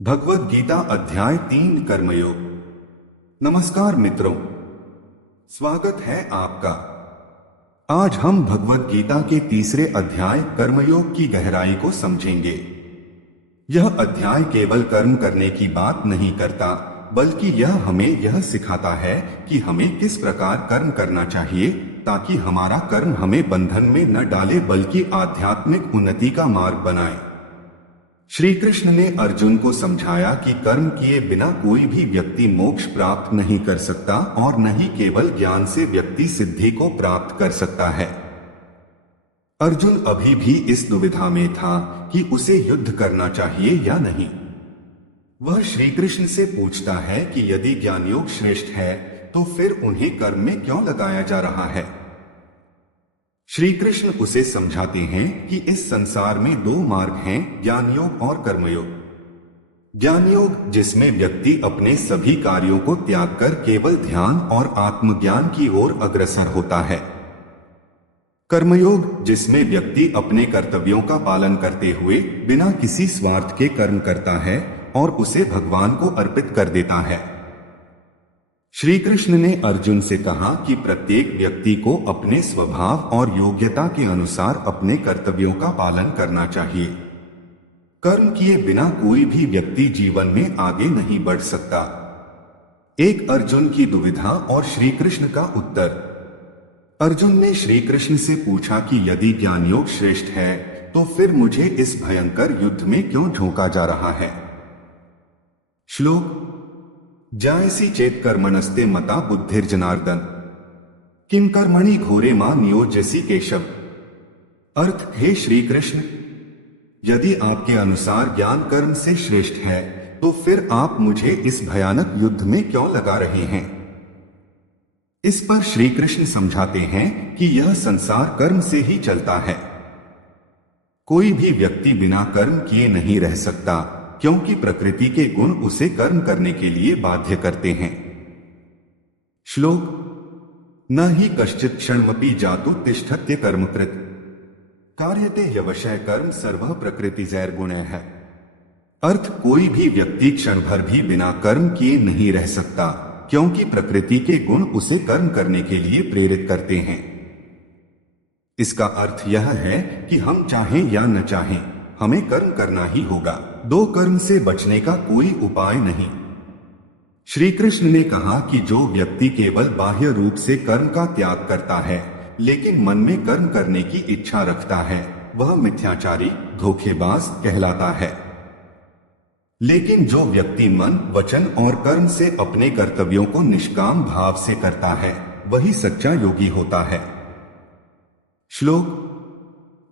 भगवद गीता अध्याय 3 कर्मयोग। नमस्कार मित्रों, स्वागत है आपका। आज हम भगवद गीता के तीसरे अध्याय कर्मयोग की गहराई को समझेंगे। यह अध्याय केवल कर्म करने की बात नहीं करता, बल्कि यह हमें यह सिखाता है कि हमें किस प्रकार कर्म करना चाहिए ताकि हमारा कर्म हमें बंधन में न डाले बल्कि आध्यात्मिक उन्नति का मार्ग बनाए। श्री कृष्ण ने अर्जुन को समझाया कि कर्म किए बिना कोई भी व्यक्ति मोक्ष प्राप्त नहीं कर सकता और न ही केवल ज्ञान से व्यक्ति सिद्धि को प्राप्त कर सकता है। अर्जुन अभी भी इस दुविधा में था कि उसे युद्ध करना चाहिए या नहीं। वह श्री कृष्ण से पूछता है कि यदि ज्ञान योग श्रेष्ठ है तो फिर उन्हें कर्म में क्यों लगाया जा रहा है। श्री कृष्ण उसे समझाते हैं कि इस संसार में दो मार्ग हैं, ज्ञान योग और कर्मयोग। ज्ञान योग जिसमें व्यक्ति अपने सभी कार्यों को त्याग कर केवल ध्यान और आत्मज्ञान की ओर अग्रसर होता है। कर्मयोग जिसमें व्यक्ति अपने कर्तव्यों का पालन करते हुए बिना किसी स्वार्थ के कर्म करता है और उसे भगवान को अर्पित कर देता है। श्री कृष्ण ने अर्जुन से कहा कि प्रत्येक व्यक्ति को अपने स्वभाव और योग्यता के अनुसार अपने कर्तव्यों का पालन करना चाहिए। कर्म किए बिना कोई भी व्यक्ति जीवन में आगे नहीं बढ़ सकता। एक अर्जुन की दुविधा और श्री कृष्ण का उत्तर। अर्जुन ने श्री कृष्ण से पूछा कि यदि ज्ञान योग श्रेष्ठ है तो फिर मुझे इस भयंकर युद्ध में क्यों झोंका जा रहा है। श्लोक जायसी चेत कर्मणस्ते मता बुद्धिर्जनार्दन किम कर्मणि घोरे मां नियोज्यसी केशव। अर्थ, हे श्री कृष्ण, यदि आपके अनुसार ज्ञान कर्म से श्रेष्ठ है तो फिर आप मुझे इस भयानक युद्ध में क्यों लगा रहे हैं। इस पर श्री कृष्ण समझाते हैं कि यह संसार कर्म से ही चलता है। कोई भी व्यक्ति बिना कर्म किए नहीं रह सकता, क्योंकि प्रकृति के गुण उसे कर्म करने के लिए बाध्य करते हैं। श्लोक न ही कश्चित क्षणमपि जातु तिष्ठत्य कर्मकृत कार्यते ह्यवशः कर्म सर्वः प्रकृतिजैर्गुणैः है। अर्थ, कोई भी व्यक्ति क्षण भर भी बिना कर्म किए नहीं रह सकता, क्योंकि प्रकृति के गुण उसे कर्म करने के लिए प्रेरित करते हैं। इसका अर्थ यह है कि हम चाहें या न चाहें हमें कर्म करना ही होगा। दो कर्म से बचने का कोई उपाय नहीं। श्री कृष्ण ने कहा कि जो व्यक्ति केवल बाह्य रूप से कर्म का त्याग करता है लेकिन मन में कर्म करने की इच्छा रखता है, वह मिथ्याचारी, धोखेबाज कहलाता है। लेकिन जो व्यक्ति मन, वचन और कर्म से अपने कर्तव्यों को निष्काम भाव से करता है, वही सच्चा योगी होता है। श्लोक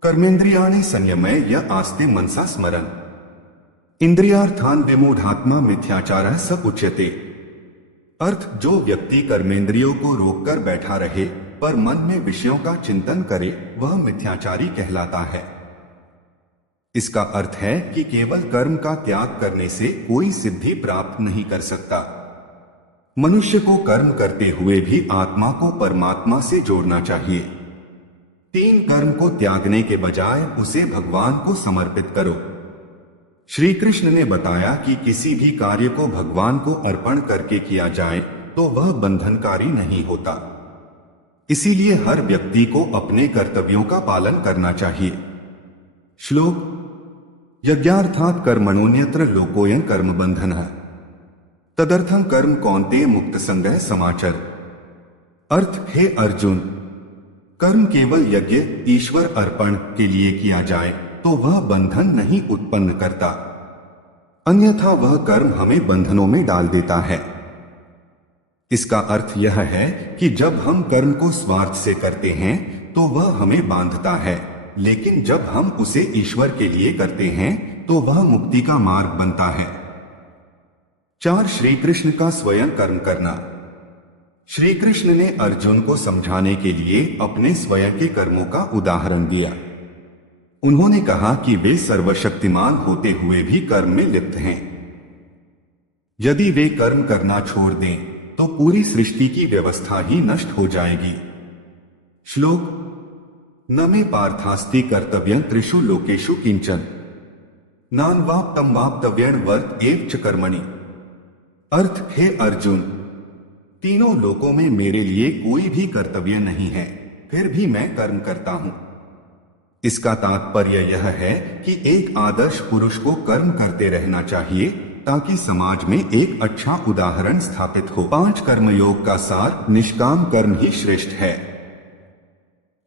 कर्मेंद्रियाणि संयमय य आस्ते मनसा स्मरन् इंद्रियार्थान विमूढ़ात्मा मिथ्याचारः स उच्यते। अर्थ, जो व्यक्ति कर्मेंद्रियों को रोककर बैठा रहे पर मन में विषयों का चिंतन करे, वह मिथ्याचारी कहलाता है। इसका अर्थ है कि केवल कर्म का त्याग करने से कोई सिद्धि प्राप्त नहीं कर सकता। मनुष्य को कर्म करते हुए भी आत्मा को परमात्मा से जोड़ना चाहिए। तीन कर्म को त्यागने के बजाय उसे भगवान को समर्पित करो। श्री कृष्ण ने बताया कि किसी भी कार्य को भगवान को अर्पण करके किया जाए तो वह बंधनकारी नहीं होता। इसीलिए हर व्यक्ति को अपने कर्तव्यों का पालन करना चाहिए। श्लोक यज्ञार्थात् कर्मणोऽन्यत्र लोकोऽयं कर्म बंधनः तदर्थं कर्म कौन्तेय मुक्त संगः समाचर। अर्थ, हे अर्जुन, कर्म केवल यज्ञ, ईश्वर अर्पण के लिए किया जाए तो वह बंधन नहीं उत्पन्न करता, अन्यथा वह कर्म हमें बंधनों में डाल देता है। इसका अर्थ यह है कि जब हम कर्म को स्वार्थ से करते हैं तो वह हमें बांधता है, लेकिन जब हम उसे ईश्वर के लिए करते हैं तो वह मुक्ति का मार्ग बनता है। 4 श्री कृष्ण का स्वयं कर्म करना। श्री कृष्ण ने अर्जुन को समझाने के लिए अपने स्वयं के कर्मों का उदाहरण दिया। उन्होंने कहा कि वे सर्वशक्तिमान होते हुए भी कर्म में लिप्त हैं। यदि वे कर्म करना छोड़ दें तो पूरी सृष्टि की व्यवस्था ही नष्ट हो जाएगी। श्लोक न मे पार्थास्ति कर्तव्यं त्रिषु लोकेषु किंचन नान्वाप्तम वाप्तव्येन वर्त एव च कर्मणि। अर्थ, हे अर्जुन, तीनों लोकों में मेरे लिए कोई भी कर्तव्य नहीं है, फिर भी मैं कर्म करता हूं। इसका तात्पर्य यह है कि एक आदर्श पुरुष को कर्म करते रहना चाहिए ताकि समाज में एक अच्छा उदाहरण स्थापित हो। 5 कर्मयोग का सार, निष्काम कर्म ही श्रेष्ठ है।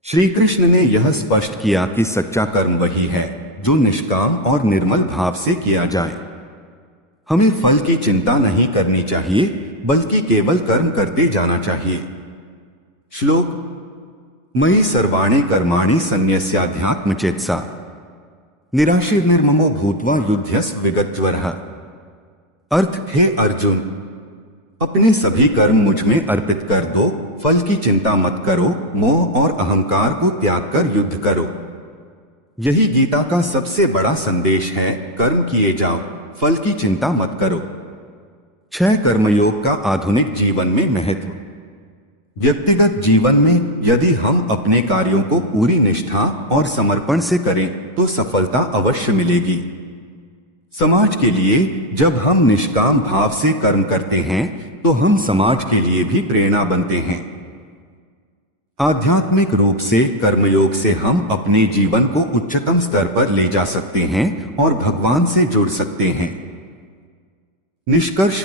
श्री कृष्ण ने यह स्पष्ट किया कि सच्चा कर्म वही है जो निष्काम और निर्मल भाव से किया जाए। हमें फल की चिंता नहीं करनी चाहिए, बल्कि केवल कर्म करते जाना चाहिए। श्लोक: मयि सर्वाणि कर्माणि सन्न्यस्याध्यात्मचेतसा निराशीर्निर्ममो भूत्वा युध्यस्व विगतज्वरः। अर्थ, हे अर्जुन, अपने सभी कर्म मुझ में अर्पित कर दो, फल की चिंता मत करो, मोह और अहंकार को त्याग कर युद्ध करो। यही गीता का सबसे बड़ा संदेश है। कर्म किए जाओ, फल की चिंता मत करो। 6 कर्मयोग का आधुनिक जीवन में महत्व। व्यक्तिगत जीवन में यदि हम अपने कार्यों को पूरी निष्ठा और समर्पण से करें तो सफलता अवश्य मिलेगी। समाज के लिए जब हम निष्काम भाव से कर्म करते हैं तो हम समाज के लिए भी प्रेरणा बनते हैं। आध्यात्मिक रूप से कर्मयोग से हम अपने जीवन को उच्चतम स्तर पर ले जा सकते हैं और भगवान से जुड़ सकते हैं। निष्कर्ष: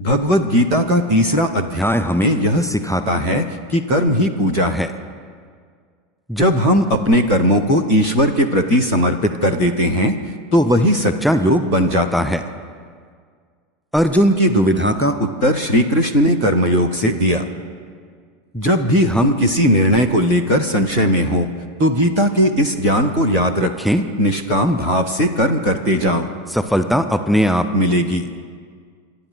भगवद गीता का 3रा अध्याय हमें यह सिखाता है कि कर्म ही पूजा है। जब हम अपने कर्मों को ईश्वर के प्रति समर्पित कर देते हैं तो वही सच्चा योग बन जाता है। अर्जुन की दुविधा का उत्तर श्री कृष्ण ने कर्मयोग से दिया। जब भी हम किसी निर्णय को लेकर संशय में हो तो गीता के इस ज्ञान को याद रखें, निष्काम भाव से कर्म करते जाओ, सफलता अपने आप मिलेगी।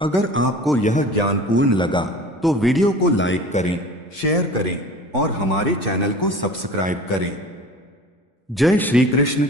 अगर आपको यह ज्ञानपूर्ण लगा तो वीडियो को लाइक करें, शेयर करें और हमारे चैनल को सब्सक्राइब करें। जय श्री कृष्ण।